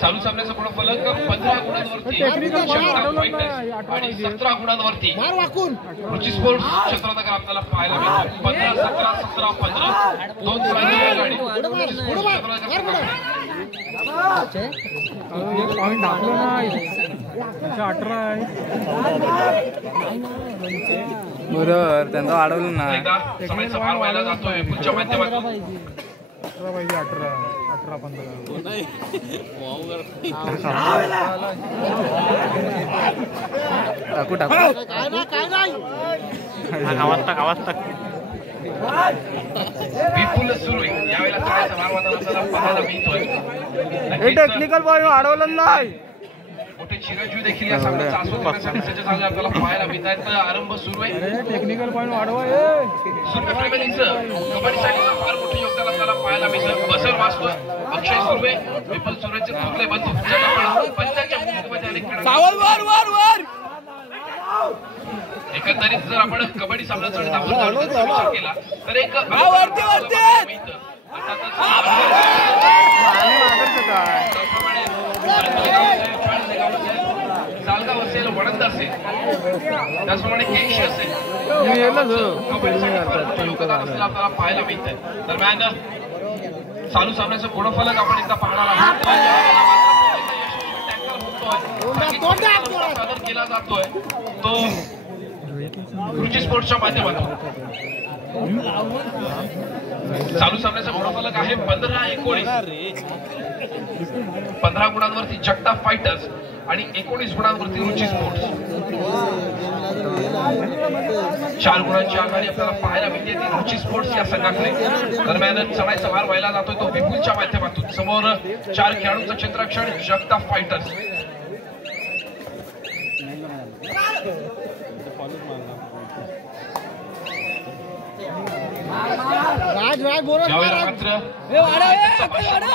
चालू सामन्याचा पुढे फलक 15 गुणांवरती आणि 17 गुणांवरती रुची स्पोर्ट्स क्षेत्रानगर आपल्याला पाहायला मिळतो. 15, 17, 17, 15 2 गुणांची आघाडी रुची स्पोर्ट्स क्षेत्रानगर. बरोबर त्यांना वाढवलं ना. एकदा समयचा भार व्हायला जातोय पुढच्या माध्यमातून. 18, 15 टाकू टाकू आवाज टाक. विपुल सुर्वे यावेळेला करायचा भार आपल्याला पाहायला मिळतोय. टेक्निकल पॉईंट वाढवलं नाही. मोठे चिरंजीव देखील या सामन्याचा आस्वाद करण्यासाठी सज्ज झाले आपल्याला पाहायला मिळत आहेत. आरंभ सुर्वे टेक्निकल पॉईंट वाढवा. सुर्वे फॅमिलीचं कबड्डी साठीचं फार मोठं योगदान आपल्याला पाहायला मिळतं. बसर वाचतोय अक्षय सुर्वे, विपुल सुर्वेचे थोरले बंधू ज्यांना पंचांच्या भूमिकेमध्ये अनेक एकंदरीत जर आपण कबड्डी सामन्याचा दाखवून विचार केला तर एक सालगाव असेल, वडंद असेल, त्याचप्रमाणे केशी असेल, आपल्याला पाहायला मिळतंय. दरम्यान चालू सामन्याचं गुणफलक आपण एकदा पाहणार आहोत. सादर केला जातोय तो रुची स्पोर्ट्सच्या माध्यमातून. चालू सामन्याचा गुणफलक आहे 15-19. 15 गुणांवरती जगताप फायटर्स आणि 19 गुणांवरती रुची स्पोर्ट्स. 4 गुणांची आघाडी आपल्याला पाहायला मिळते ती रुची स्पोर्ट्स या संघाकडे. दरम्यान चढाईचा भार व्हायला जातोय तो विपुलच्या माध्यमातून. समोर 4 खेळाडूंचं क्षेत्ररक्षण जगताप फायटर्स.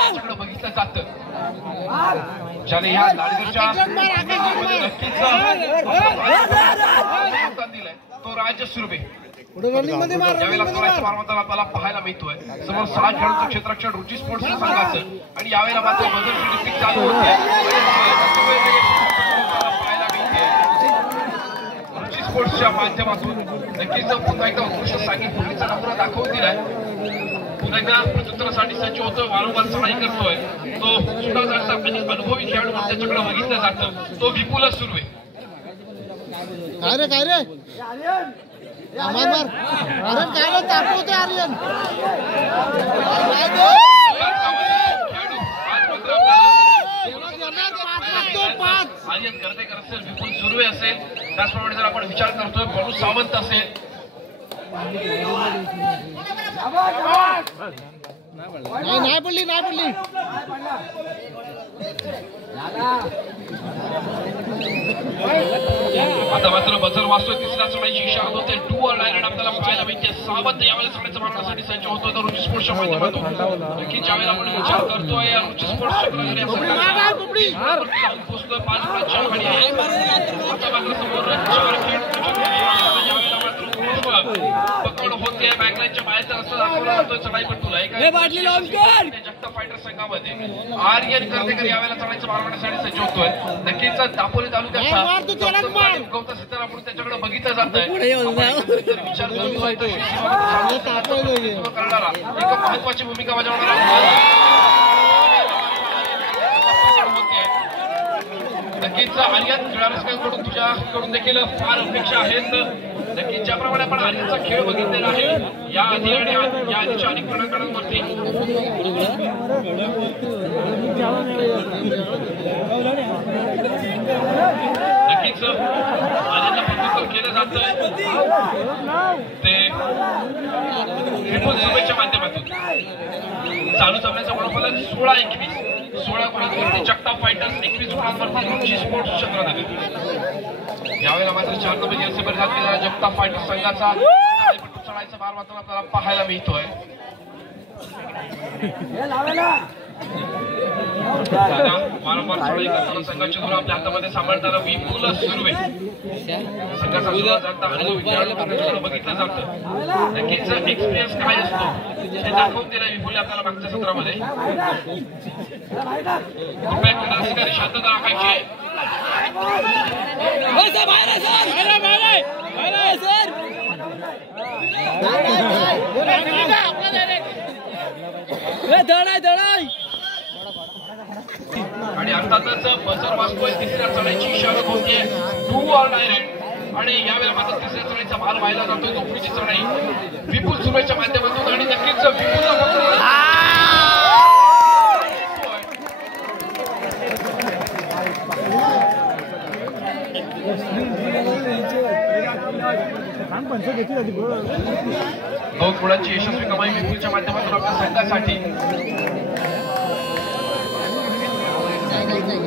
मात्र बघितलं जातं ज्याने ह्या लाडगडच्या नक्कीच योगदान दिलंय तो राज सुर्वे. यावेळेला सोळाचा मारमताना आपल्याला पाहायला मिळतोय. समोर 6 खेळाडूंचं क्षेत्ररक्षण रुची स्पोर्ट्स संघाचं आणि यावेळेला मात्र बदलची डिपिक चालू होते. पाहायला मिळते रुची स्पोर्ट्सच्या माध्यमातून. नक्कीच पुन्हा एकदा उत्कृष्ट सांघिक पूर्वीचा नमुना दाखवून दिलाय. पुन्हा एकदा प्रत्युत्तरासाठी सज्ज होतोय, वारंवार चढाई करतोय. तो सुद्धा जास्त अनुभवी खेळाडू म्हणून त्याच्याकडे बघितलं जातं तो विपुल सुर्वे. काय रे आर्यन काय तापवते आर्यन. आर्यन गर्देकर असेल, विपुल सुर्वे असेल, त्याचप्रमाणे जर आपण विचार करतोय बळू सावंत असेल, नाही पडली आता मात्र बजर वाजतोय. तिसऱ्या चढाईची इशारा होते. 2 ऑल डायरेक्ट आपल्याला पाहायला मिळते. सावंत यावेळेला चढाईचा मागण्यासाठी सज्ज होतोय तर रुची स्पोर्ट्सच्या माध्यमातून. नक्की ज्यावेळेला आपण विचार करतोय या रुची स्पोर्ट्स चक्रधर या संघाचा पोहोचतोय 5 गुणांची आघाडी आहे. आता मात्र समोर 4 खेळ यावेळेला मात्र पकड होते. बॅकलाईनच्या बाहेरचा रस्ता दाखवला जातोय चढाईपटूला. जगताप फायटर संघामध्ये आर्यन गर्देकर यावेळेला चढाईचं मारण्यासाठी सज्ज होतोय. नक्कीच दापोली तालुक्याचा गौतम सिद्धार आपण त्याच्याकडे बघितलं जातंय. विचार करणारा एक महत्वाची भूमिका बजावणारा नक्कीच आर्यन खेळाडूंकडून तुझ्याकडून देखील फार अपेक्षा आहेत. नक्कीच ज्याप्रमाणे आपण आर्यनचा खेळ बघितलेला आहे या आधी आणि या आधीच्या अनेक प्रकरणांवरती नक्कीच आर्यनला प्रत्युत्तर केलं जातंय ते विपुल सुर्वेच्या माध्यमातून. चालू सामन्याचा गुणफलक 16-21. 16 गुणांवरती जगताप फायटर्स, 21 गुणांवरती रुची स्पोर्ट्स चक्रधर. यावेळेला मात्र 4 नंबर जर्सी परिधान केलेला जगताप फायटर्स संघाचा चढाईचा मार मात्र आपल्याला पाहायला मिळतोय. वारंवार चढाई करताना संघाची धुरा आपल्या हातामध्ये सांभाळताना विपुल सुर्वे संघाचा धुरा जाता अनुभव बघितलं जातं. नक्कीच एक्सपिरियन्स काय असतो हे दाखवून दिलं विपुल आपल्याला मागच्या सत्रामध्ये. कृपया क्रीडा शांतता राखायची. आणि अर्थातच बजर वाजतोय. तिसऱ्या चढाईची इशारा होतीये 2 ऑल डायरेक्ट. आणि यावेळेला मात्र तिसऱ्या चढाईचा भार व्हायला जातोय. दुसरीची चढाई विपुल सुर्वेच्या माध्यमातून आणि नक्कीच विपुलला दोन गुणांची यशस्वी कमाई विपुलच्या माध्यमातून आपल्या संघासाठी.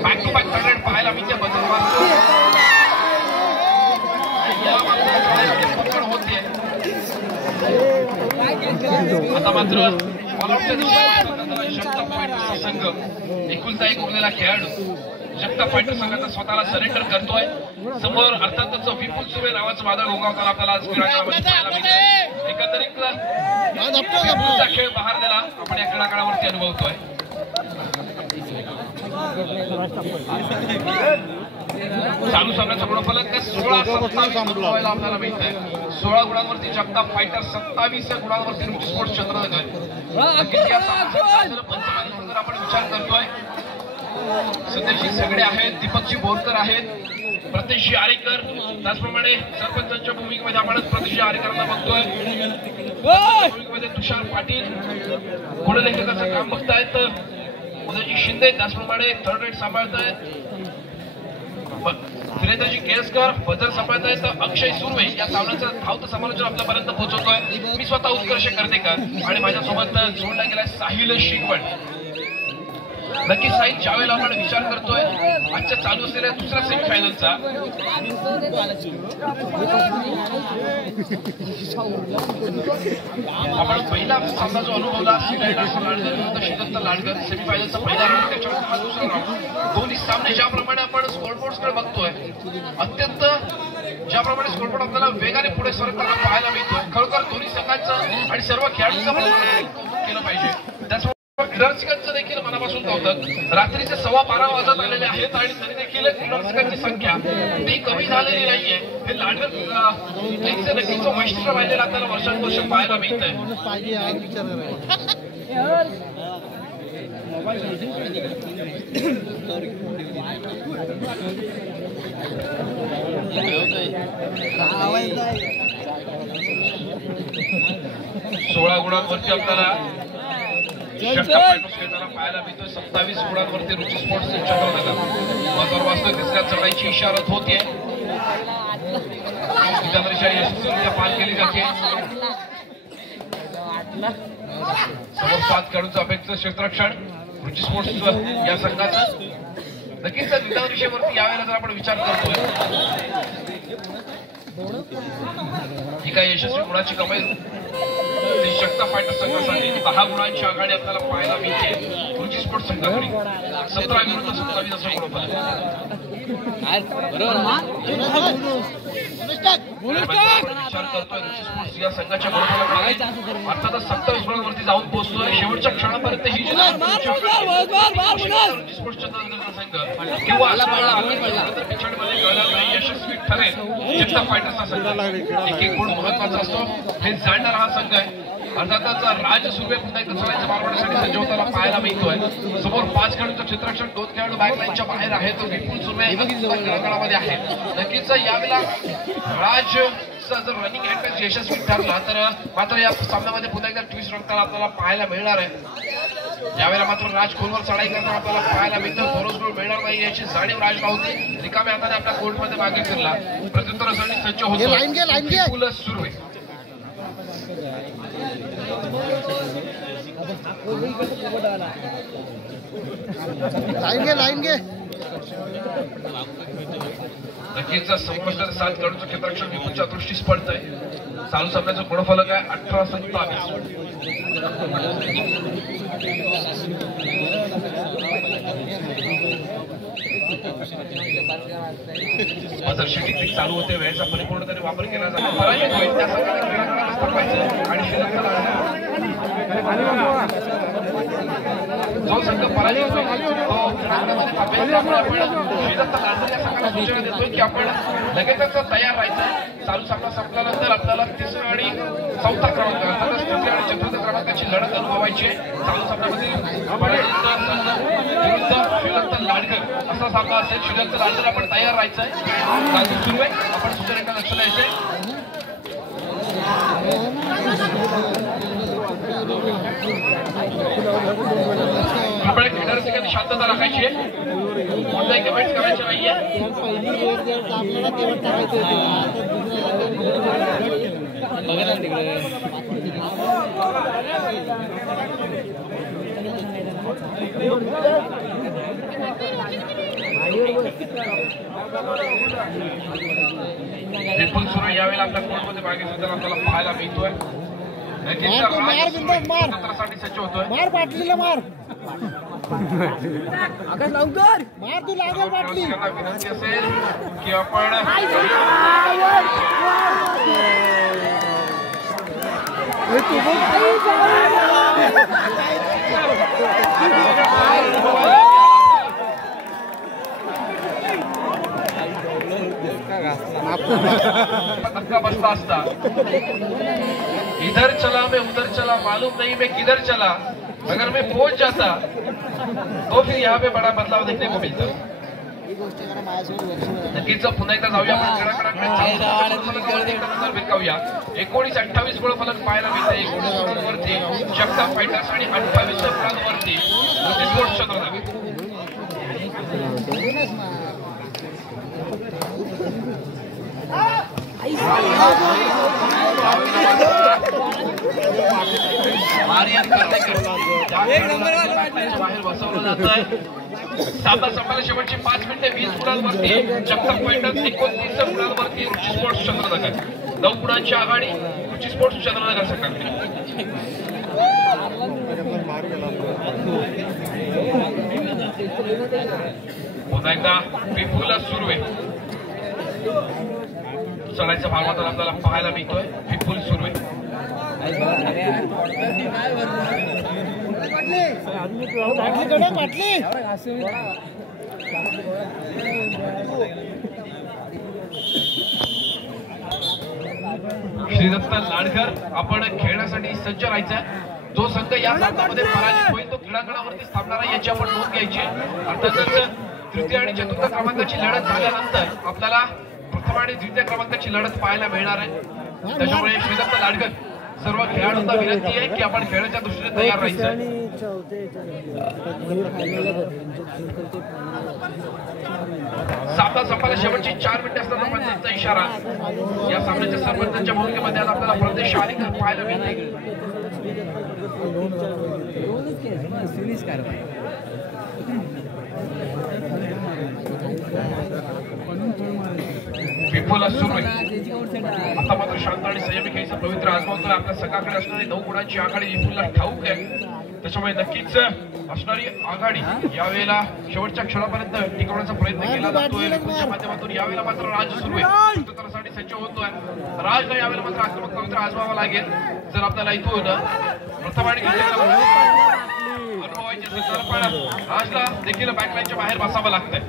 बॅक टू बॅक थर्ड पाहायला मिळते बजर वाजतोय. होते आता मात्र संघ एकुलता एक उरलेला खेळाडू जगताप फायटर संघाचा स्वतःला सरेंडर करतोय. समोर अर्थातच विपुल सुर्वे नावाचं वादळ घोंगावताना आपल्याला आज क्रीडांगणामध्ये पाहायला मिळतंय. एकंदरीत विपुलचा खेळ बहारलेला आपण या क्रीडांगणावरती अनुभवतोय. चालू सामन्याचा गुणफलक 16-27 आपल्याला मिळतंय. 16 गुणांवरती जगताप फायटर, 27 गुणांवरती रुची स्पोर्ट्स चंद्रनगर. नक्कीच या सामन्याचा पंचमाली म्हणून आपण विचार करतोय. सतेजी सगळे आहेत, दीपकजी बोरकर आहेत, प्रत्यक्षी आरेकर, त्याचप्रमाणे सरपंचांच्या भूमिकेमध्ये आपण प्रत्यक्षी आरेकरांना बघतोय. भूमिकेमध्ये तुषार पाटील गुणलेखकाचं काम बघतायत. उदयजी शिंदे त्याचप्रमाणे थर्ड रेट सांभाळतायत. सुरेंद्रजी केसकर बजर सांभाळतायत. अक्षय सुर्वे या सामन्याचं धावतं समालोचन आपल्यापर्यंत पोहोचवतोय. मी स्वतः उत्कर्ष गर्देकर आणि माझ्यासोबत जोडला गेलाय साहिल शिकवण. नक्कीच साहिल ज्यावेळेला आपण विचार करतोय आजच्या चालू असलेल्या दुसऱ्या सेमीफायनलचा आपण पहिला सामना जो अनुभवला लाडकर लाडकर सेमीफायनलचा पहिला राऊंड त्याच्यानंतर हा दुसरा राऊंड. दोन्ही सामने ज्याप्रमाणे आपण स्कोरबोर्डकडे बघतोय अत्यंत ज्याप्रमाणे स्कोरबोर्ड आपल्याला वेगाने पुढे सरकताना पाहायला मिळतोय. खरोखर दोन्ही संघांचं आणि सर्व खेळाडूंचं केलं पाहिजे. त्याचबरोबर दर्शकांचं देखील मनापासून कौतुक. रात्रीचे 12:15 वाजत आलेले आहेत आणि तरी देखील दर्शकांची संख्या ती कमी झालेली नाहीये. हे लाडकर नक्कीच वैशिष्ट्य राहिलेलं आपल्याला वर्षानुवर्ष पाहायला मिळतंय. सोळा गुणांवरती आपल्याला पाहायला मिळतोय 27 गुणांवरती रुची स्पोर्ट्स चंद्रनगर बरोबर वास्तव तिसऱ्या चढाईची इशारत होतीये यशस्वीरित्या पार केली जाते समोर 7 खेळाडूंचं अपेक्षित क्षेत्ररक्षण रुची स्पोर्ट्स या संघाचं नक्कीच निदान विषयावरती यावेळेला जर आपण विचार करतोय ही काय यशस्वी गुणाची कमाई शक्ता फायटर संघासाठी 10 गुणांची आघाडी आपल्याला पाहायला मिळते रुची स्पोर्ट्स संघाकडे 17 विरुद्ध 27 असं विचार करतोय रुची स्पोर्ट्स या संघाच्या बरोबर अर्थातच 27 गुणांवरती जाऊन पोहोचतोय शेवटच्या क्षणापर्यंत ही रुची स्पोर्ट्स चंद्रनगरचा संघ किंवा पिछाडमध्ये कळणार नाही यशस्वी ठरेल शक्ता फायटर्सचा संघ एक गुण महत्वाचा असतो हे जाणणारा हा संघ आहे अर्थातच राज सुर्वे पुन्हा एकदा चढाईच्या मारवाडीसाठी सज्ज होताना पाहायला मिळतोय समोर 5 खेळाडूंचं क्षेत्ररक्षण 2 खेळाडू बॅकलाईनच्या बाहेर आहे तो विपुल सुर्वे खेळामध्ये आहे नक्कीच यावेळेला राज जर रनिंग अटॅक यशस्वी ठरला तर मात्र या सामन्यामध्ये पुन्हा एकदा ट्विस्ट रंगताना आपल्याला पाहायला मिळणार आहे यावेळेला मात्र राज खोलवर चढाई करताना आपल्याला पाहायला मिळतं बोनस गोल मिळणार नाही याची जाणीव राजला होती रिकाम्या हाताने आपल्या कोर्टमध्ये मागे फिरला प्रत्युत्तरासाठी सज्ज होतो विपुल सुर्वे लाईन घे नक्कीच संघर्ष 7 खेळाडूंचं क्षेत्ररक्षण विपुलच्या दृष्टीस पडतंय चालू सामन्याचं गुणफलक आहे 18-27 टिक चालू होते वेळेचा परिपूर्णपणे वापर केला जातो पराजित होईल त्या संघाला आणि जो संघ पराजित होईल तो खेळामध्ये थांबेल त्यामुळे आपण सूचना देतोय की आपण लगेचच तयार राहायचं चालू सामना संपल्यानंतर आपल्याला तिसरा आणि चौथा क्रमांक अर्थातच तृतीय आणि चतुर्थ क्रमांकाची लढत अनुभवायची आहे चालू सामन्यामध्ये विरुद्ध श्रीदत्त लाडकर असा सामना असेल श्रीदत्त लाडकर आपण तयार राहायचंय चालू सुरू आहे आपण सूचनेकडे लक्ष द्यायचंय आपण खेळणाऱ्या ठिकाणी शांतता राखायची आहे कोणताही कमेंट्स करायचे नाहीये विपुल सुर्वे यावेळेला आपल्या कोर्टमध्ये मागे सुद्धा आपल्याला पाहायला मिळतोय सज्ज होतोय मार बाटलीला मार लवकर मार तू लागेल बाटली विनंती असेल की आपण धक्का बसता असता इधर चला मैं उधर चला मालूम नहीं मैं किधर चला अगर मैं पहुंच जाता तो फिर यहाँ पे बड़ा बदलाव देखने को मिलता नक्कीच पुन्हा एकदा जाऊया आपण विकाऊया 19-28 गुणफलक पाहायला मिळतं वरती जगता फायटर्स आणि 28 गुणांवरती स्पोर्ट्स चंद्रनगर बाहेर बसवलं जातंय सामना संपायला शेवटची 5 मिनिटे 20 गुणांवरती जगता फायटर्स 29 गुणांवरती रुची स्पोर्ट्स चंद्रनगर 9 गुणांची आघाडी रुची स्पोर्ट्स चंद्रनगर संघाकडे पुन्हा एकदा विपुल सुर्वे चढाईचा भाग मात्र आपल्याला पाहायला मिळतोय विपुल सुर्वे श्रीदत्त लाडकर आपण खेळण्यासाठी सज्ज राहायचं जो संघ या सामन्यामध्ये पराजित होईल तो क्रीडांगणावरती थांबणारा याची आपण नोंद घ्यायची अर्थातच तृतीय आणि चतुर्थ क्रमांकाची लढत झाल्यानंतर आपल्याला प्रथम आणि द्वितीय क्रमांकाची लढत पाहायला मिळणार आहे त्याच्यामुळे श्रीदत्त लाडकर सर्व खेळाडूंना विनंती आहे की आपण खेळाच्या दृष्टीने तयार राहायचं. सामना संपायला शेवटची 4 मिनिटे असताना पंचांचा इशारा. या सामन्याच्या सरपंचांच्या भूमिकेमध्ये आज आपल्याला प्रदेश आणि पाहायला मिळते. विपुल सुरू आहे. आता मात्र शांत आणि संयमी खेळीचा पवित्र आजमावतोय. आपल्या संघाकडे असणारी 9 गुणांची आघाडी विपुलला ठाऊक आहे. त्याच्यामुळे नक्कीच असणारी आघाडी यावेळेला शेवटच्या क्षणापर्यंत टिकवण्याचा प्रयत्न केला जातोय विपुलच्या माध्यमातून. यावेळेला मात्र राज सुरू आहे. प्रत्युत्तरासाठी सज्ज होतोय. राजला यावेळेला मात्र आक्रमक पवित्र आजमावा लागेल जर आपल्याला इथून प्रथम आणि अनुभवायचे असेल तर. पण राजला देखील बॅकलाईनच्या बाहेर बसावं लागतंय.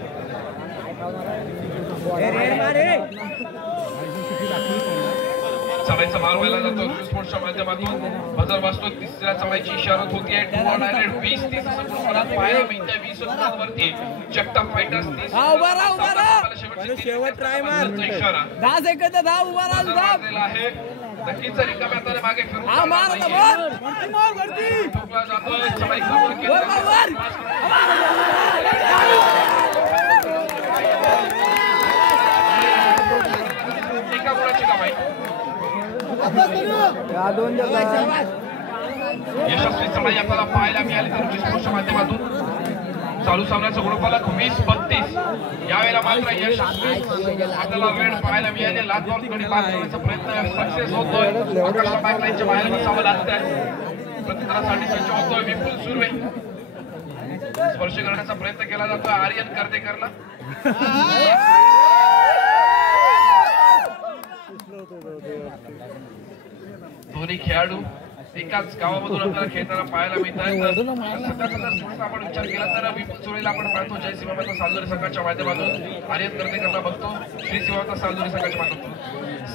चढाईचा मार व्हायला जातो स्पोर्ट्सच्या माध्यमातून. बजर वाजतो. तिसऱ्या चढाईची इशारत होतीये. 20-30 असं गुणफलक पाहायला मिळतंय. 20 रनांवरती जगताप फायटर्स 30 शेवट इशारा 10 सेकंद आहे. नक्कीच रिकाम्या हाताने मागे फिरून ठोकला जातोय. चढाई एका गुणाची कमाई. यशस्वी चढाई आपल्याला पाहायला मिळाली तर स्पोर्ट्सच्या माध्यमातून. चालू सामन्याचं गुणफलक 20-32. यावेळेला मात्र यशस्वी आपल्याला वेळ पाहायला मिळाली. लातूर कडे पास करण्याचा प्रयत्न सक्सेस होतोय. आकाशला बॅकलाईनच्या बाहेर बसावं लागतंय. प्रत्युत्तरासाठी सज्ज होतोय विपुल सुर्वे. स्पर्श करण्याचा प्रयत्न केला जातोय आर्यन कर्देकरला. दोन्ही खेळाडू एकाच गावामधून आपल्याला खेळताना पाहायला मिळतात. सध्या आपण विचार केला तर विपुल सुरेला आपण पाहतो जय शिवमाता सालदोरी संघाच्या माध्यमातून. आर्यन कर्देकरला बघतो श्री शिवमाता सालदोरी संघाच्या माध्यमातून.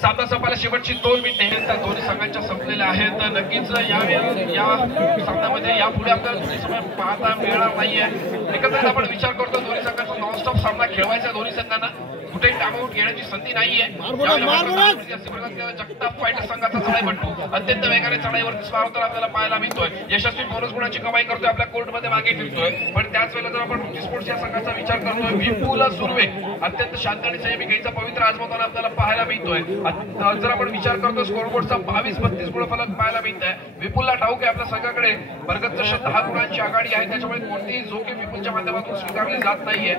सामना संपायला शेवटची 2 मिनिटे त्या दोन्ही संघांच्या संपलेल्या आहेत. नक्कीच या सामन्यामध्ये यापुढे आपल्याला दोन्ही समय पाहता मिळणार नाहीये. एकत्रित आपण विचार करतो दोन्ही संघांचा नॉनस्टॉप सामना खेळवायचा. दोन्ही संघांना कुठेही टाइमआउट घेण्याची संधी नाहीये. जगताप फायटर संघाचा चढाईपटू अत्यंत वेगाने चढाईवरती स्वार होताना आपल्याला पाहायला मिळतोय. यशस्वी बोनस गुणाची कमाई करतोय. आपल्या कोर्टमध्ये मागे फिरतोय. पण त्याच वेळेला जर आपण रुची स्पोर्ट्स या संघाचा विचार करतोय विपुल सुर्वे अत्यंत शांत आणि संयमी खेळीचा पवित्र आजमावताना आपल्याला पाहायला मिळतोय. जर आपण विचार करतो स्कोरबोर्डचा 22-32 गुणफलक पाहायला मिळत आहे. विपुलला ठाऊक आहे आपल्या संघाकडे बरगत 10 गुणांची आघाडी आहे. त्याच्यामुळे कोणतीही जोखीम विपुलच्या माध्यमातून स्वीकारली जात नाहीये.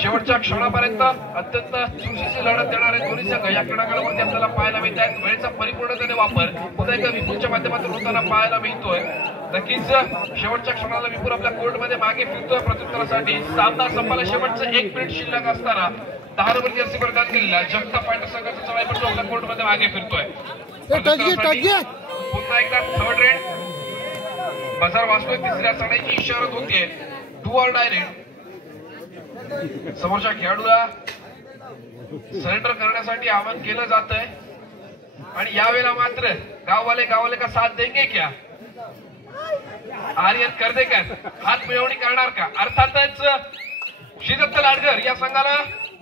शेवटच्या क्षणापर्यंत अत्यंत चुरशीची लढत देणारे दोन्ही संघ या क्रीडांगणावरती आपल्याला पाहायला मिळत आहेत. वेळेचा परिपूर्णतेने वापर पुन्हा एकदा विपुलच्या माध्यमातून होताना पाहायला मिळतोय. नक्कीच शेवटच्या क्षणाला विपुल आपल्या कोर्टमध्ये मागे फिरतोय प्रत्युत्तरासाठी. सामना संपायला शेवटचं 1 मिनिट शिल्लक असताना 10 नंबर जर्सी वर्गात गेलेला जगताप फायटर संघाचा चढाईपटू आपल्या कोर्टमध्ये मागे फिरतोय. पुन्हा एकदा थर्ड रेड बजार वाजतोय. तिसऱ्या चढाईची इशारत होतीये. Do or die red. समोरच्या खेळाडूला सरेंडर करण्यासाठी आवाहन केलं जात आहे. आणि यावेळेला मात्र गाववाले का साथ देंगे क्या. आर्यन कर्देकर हात मिळवणी करणार का. अर्थातच श्रीदत्त लाडकर या संघाला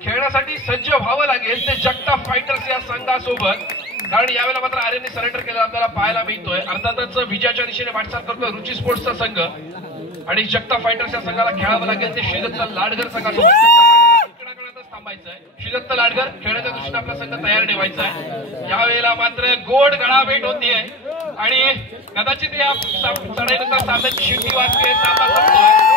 खेळण्यासाठी सज्ज व्हावं लागेल ते जगताप फायटर्स या संघासोबत. कारण यावेळेला मात्र आर्यनने सरेंडर केलं आपल्याला पाहायला मिळतोय. अर्थातच विजयाच्या दिशेने वाटचाल करतोय रुची स्पोर्ट्सचा संघ. आणि जगताप फायटर्स या संघाला खेळावं लागेल ते श्रीदत्त लाडकर संघासोबत. थांबायचं आहे. श्रीदत्त लाडकर खेळण्याच्या दृष्टीने आपला संघ तयार ठेवायचा आहे. यावेळेला मात्र गोड गळाभेट होतीये आणि कदाचित या चढाईनंतर सामन्याची शिट्टी वाजते. सामना संपतोय.